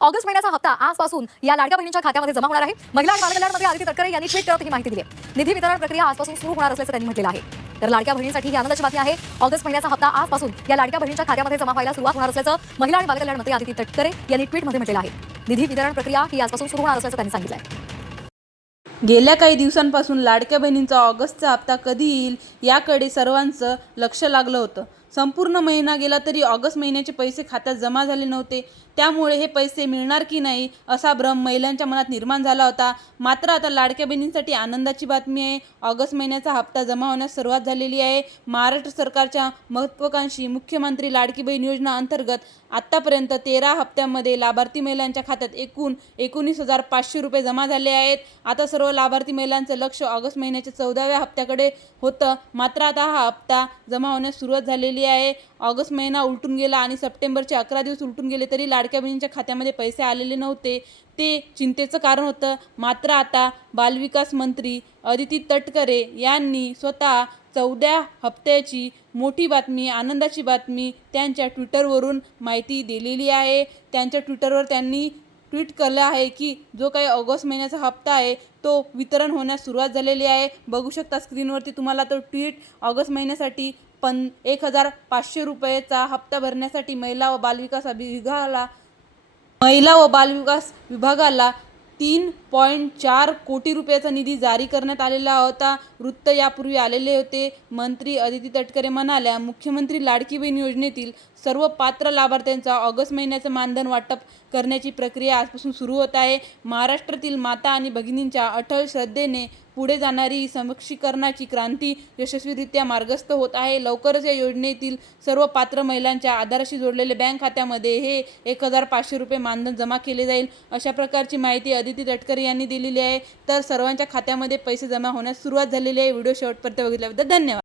August महिन्याचा हप्ता आजपासून या लाडक्या बहिणींच्या खात्यामध्ये जमा होणार आहे. महिला आणि बालकल्याण मंत्री आदिती तटकरे यांनी ट्विट करत ही माहिती दिली आहे. निधी वितरण प्रक्रिया आजपासून सुरू होणार असल्याचं त्यांनी म्हटलेलं आहे. तर लाडक्या बहिणींसाठी ही आनंदाची बातमी आहे. ऑगस्ट महिन्याचा हप्ता आजपासून या लाडक्या बहिणीच्या खात्यामध्ये जमा व्हायला सुरुवात होणार असल्याचं महिला आणि बालकल्याण मंत्री आदिती तटकरे यांनी ट्विटमध्ये म्हटलेलं आहे. निधी वितरण प्रक्रिया ही आजपासून सुरू होणार असल्याचं त्यांनी सांगितलं आहे गेल्या काही दिवसांपासून लाडक्या बहिणींचा ऑगस्टचा हप्ता कधी येईल याकडे सर्वांचं लक्ष लागलं होतं. संपूर्ण महिना गेला तरी ऑगस्ट महिन्याचे पैसे खात्यात जमा झाले नव्हते. त्यामुळे हे पैसे मिळणार की नाही असा भ्रम महिलांच्या मनात निर्माण झाला होता. मात्र आता लाडक्या बहिणींसाठी आनंदाची बातमी आहे. ऑगस्ट महिन्याचा हप्ता जमा होण्यास सुरुवात झालेली आहे. महाराष्ट्र सरकारच्या महत्त्वाकांक्षी मुख्यमंत्री लाडकी बहीण योजना अंतर्गत आत्तापर्यंत तेरा हप्त्यामध्ये लाभार्थी महिलांच्या खात्यात एकूण एकोणीस हजार पाचशे रुपये जमा झाले आहेत. आता सर्व लाभार्थी महिलांचं लक्ष ऑगस्ट महिन्याच्या चौदाव्या हप्त्याकडे होतं. मात्र आता हा हप्ता जमा होण्यास सुरुवात झालेली आहे. ऑगस्ट महिना उलटून गेला आणि सप्टेंबरचे अकरा दिवस उलटून गेले तरी लाडक्या बहिणींच्या खात्यामध्ये पैसे आलेले नव्हते. ते चिंतेचं कारण होतं. मात्र आता बालविकास मंत्री अदिती तटकरे यांनी स्वतः चौद्या हप्त्याची मोठी बातमी आनंदाची बातमी त्यांच्या ट्विटरवरून माहिती दिलेली आहे. त्यांच्या ट्विटरवर त्यांनी ट्विट केलं आहे की जो काही ऑगस्ट महिन्याचा हप्ता आहे तो वितरण होण्यास सुरुवात झालेली आहे. बघू शकता स्क्रीनवरती तुम्हाला तो ट्विट ऑगस्ट महिन्यासाठी पण एक हजार पाचशे रुपयेचा हप्ता भरण्यासाठी महिला व बालविकास विभागाला महिला व बालविकास विभागाला तीन पॉईंट चार कोटी रुपयाचा निधी जारी करण्यात आलेला होता. वृत्त यापूर्वी आलेले होते. मंत्री अदिती तटकरे म्हणाल्या मुख्यमंत्री लाडकी बहीण योजनेतील सर्व पात्र लाभार्थ्यांचा ऑगस्ट महिन्याचं मानधन वाटप करण्याची प्रक्रिया आजपासून सुरू होत आहे. महाराष्ट्रातील माता आणि भगिनींच्या अटल श्रद्धेने पुढे जाणारी समक्षीकरणाची क्रांती यशस्वीरित्या मार्गस्थ होत आहे. लवकरच या योजनेतील सर्व पात्र महिलांच्या आधाराशी जोडलेले बँक खात्यामध्ये हे एक हजार पाचशे रुपये मानधन जमा केले जाईल अशा प्रकारची माहिती अदिती तटकरे यांनी दिलेली आहे. तर सर्वांच्या खात्यामध्ये पैसे जमा होण्यास सुरुवात झालेली आहे. व्हिडिओ शेवटपर्यंत बघितल्याबद्दल धन्यवाद.